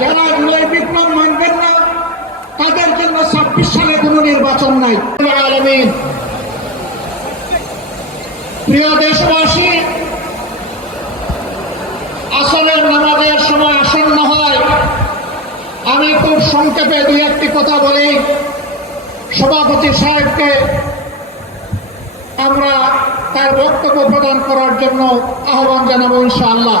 যারা জুলাই বিপ্লব মানবেন না, তাদের জন্য ছাব্বিশ সালে কোনো নির্বাচন নাই। প্রিয় দেশবাসী, আসরের নামাজের সময় আসন্ন হয়। আমি খুব সংক্ষেপে দুই একটি কথা বলি। সভাপতি সাহেবকে আমরা তার বক্তব্য প্রদান করার জন্য আহ্বান জানাব ইনশাআল্লাহ।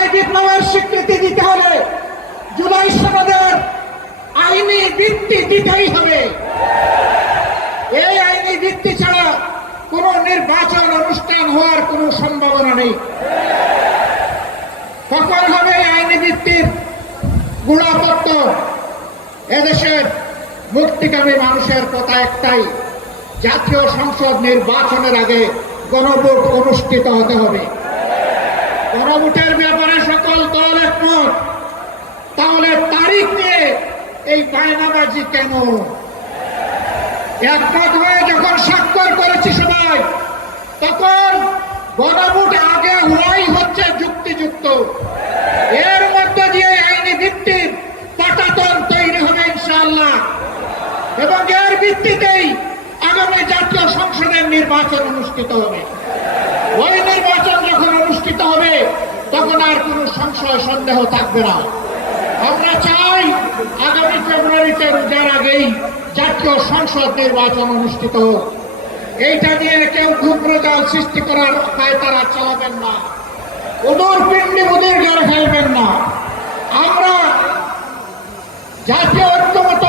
জুলাই বিপ্লবের স্বীকৃতি দিতে হলে জুলাই সনদের আইনি ভিত্তি দিতেই হবে। এই আইনি ভিত্তি ছাড়া কোন নির্বাচন অনুষ্ঠান হওয়ার কোনো সম্ভাবনা নেই। কখন হবে আইনি ভিত্তির গুণাপত্র এদেশের মুক্তিকামী মানুষের কথা একটাই, জাতীয় সংসদ নির্বাচনের আগে গণভোট অনুষ্ঠিত হতে হবে। গণভোটের ব্যাপারে সকল দল একমত। তাহলে তারিখ নিয়ে এই বায়নাবাজি কেন? একমত হয়ে যখন স্বাক্ষর করেছি সবাই, তখন গণভোট আগে হওয়াই হচ্ছে যুক্তিযুক্ত। এর মধ্যে দিয়ে আইনি ভিত্তির পাটাতন তৈরি হবে ইনশাআল্লাহ। এবং এর ভিত্তিতেই আগামী জাতীয় সংসদের নির্বাচন অনুষ্ঠিত হবে। ওই নির্বাচন অনুষ্ঠিত হবে, তখন আর কোনো সংশয়, সন্দেহ থাকবে না। আমরা চাই আগামী ফেব্রুয়ারিতে রোজার আগেই জাতীয় সংসদ নির্বাচন অনুষ্ঠিত হোক। এইটা নিয়ে কেউ ঘুমরোজাল সৃষ্টি করার পায় তারা চালাবেন না। ওদর পিণ্ডি ওদের গাড়ি ফেলবেন না। আমরা জাতীয় ঐক্যমত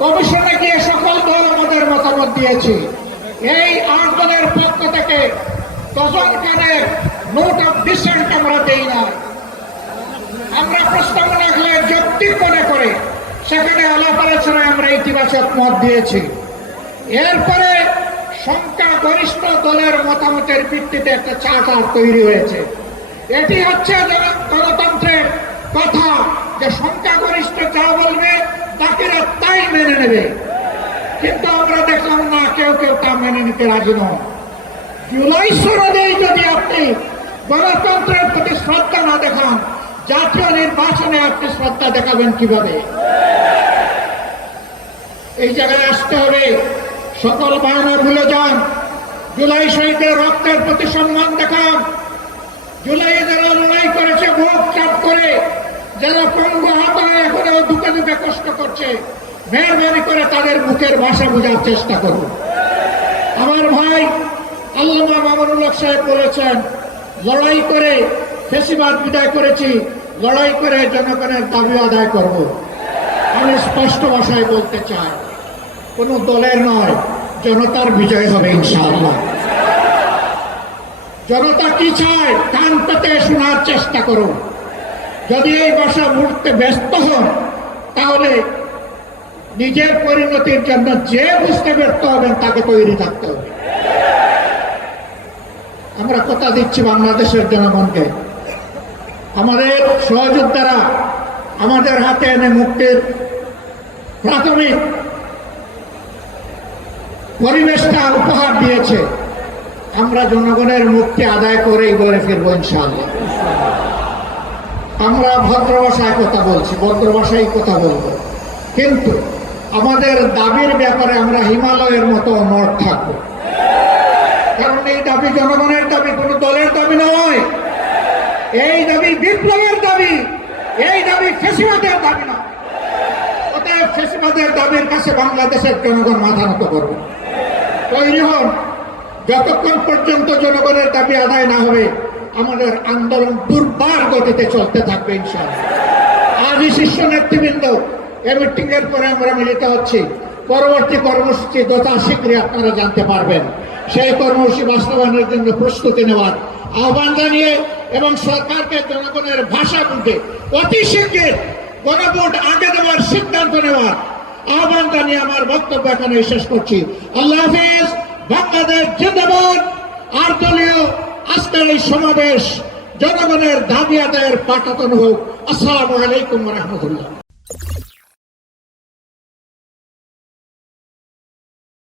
কমিশনে গিয়ে সকল দল আমাদের মতামত দিয়েছি। এই আট দলের পক্ষ থেকে দশন খানের নোট অফ ডিসেন্ট আমরা দেই না। আমরা হলে যৌক্তিক মনে করে সেখানে আলাপ আলোচনায় আমরা ইতিবাচক মত দিয়েছি। এরপরে সংখ্যা গরিষ্ঠ দলের মতামতের ভিত্তিতে একটা চার্টার তৈরি হয়েছে। এটি হচ্ছে গণতন্ত্রের কথা যে সংখ্যাগরিষ্ঠ যা বলবে, বাকিরা তাই মেনে নেবে। কিন্তু আমরা দেখলাম না, কেউ কেউ তা মেনে নিতে রাজি নয় জুলাই সনদেই যদি আপনি গণতন্ত্রের প্রতি শ্রদ্ধা না দেখান, জাতীয় নির্বাচনে আপনি শ্রদ্ধা দেখাবেন কীভাবে? এই জায়গায় আসতে হবে, সকল বায়না ভুলে যান, জুলাই শহীদের রক্তের প্রতি সম্মান দেখান। জুলাই যারা লড়াই করেছে বুক চাপ করে, যারা পঙ্গ হাত হয়ে এখনও দুকে দুকে কষ্ট করছে, মেহরবানি করে তাদের মুখের ভাষা বোঝার চেষ্টা করুন। আমার ভাই আল্লামা মামুনুল সাহেব বলেছেন লড়াই করে ফেসিবাদ বিদায় করেছি, লড়াই করে জনগণের দাবি আদায় করব। আমি স্পষ্ট ভাষায় বলতে চাই, কোনো দলের নয়, জনতার বিজয় হবে ইনশাআল্লাহ। জনতা কি চায়, কান পেতে শোনার চেষ্টা করুন। যদি এই ভাষা মুহূর্তে ব্যস্ত হন, তাহলে নিজের পরিণতির জন্য যে বুঝতে ব্যর্থ হবেন, তাকে তৈরি থাকতে হবে। আমরা কথা দিচ্ছি বাংলাদেশের জনগণকে। আমাদের সহযোদ্ধারা আমাদের হাতে এনে মুক্তির প্রাথমিক পরিবেশটা উপহার দিয়েছে। আমরা জনগণের মুক্তি আদায় করেই ঘরে ফিরবো ইনশাআল্লাহ। আমরা ভদ্র ভাষায় কথা বলছি ভদ্র ভাষায় কথা বলব। কিন্তু আমাদের দাবির ব্যাপারে আমরা হিমালয়ের মতো অনড় থাকব। কারণ এই দাবি জনগণের দাবি, কোনো দলের দাবি নয়। এই দাবি বিপ্লবের দাবি, এই দাবি ফেসিবাদের দাবি নয়। অতএব ফেসিবাদের দাবির কাছে বাংলাদেশের জনগণ মাথা নত করবে। তৈরি হন। যতক্ষণ পর্যন্ত জনগণের দাবি আদায় না হবে, আমাদের আন্দোলন দুর্বার গতিতে চলতে থাকবে ইনশাআল্লাহ। আজই শীর্ষ নেতৃবৃন্দ এ মিটিং এর পরে আমরা মিলিত হচ্ছি। পরবর্তী কর্মসূচি যথা শীঘ্রই আপনারা জানতে পারবেন। সেই কর্মসূচি বাস্তবায়নের জন্য প্রস্তুতি নেওয়ার আহ্বান জানিয়ে এবং সরকারকে জনগণের ভাষা বুঝে অতি শীঘ্র গণভোট আগে দেওয়ার সিদ্ধান্ত নেওয়ার আহ্বান জানিয়ে আমার বক্তব্য এখানে শেষ করছি। আল্লাহ হাফিজ, বাংলাদেশ জিন্দাবাদ। আর দলীয় আজকের এই সমাবেশ জনগণের দাবি আদায়ের পাঠাতন হোক। আসসালামু আলাইকুম রহমতুল্লাহ।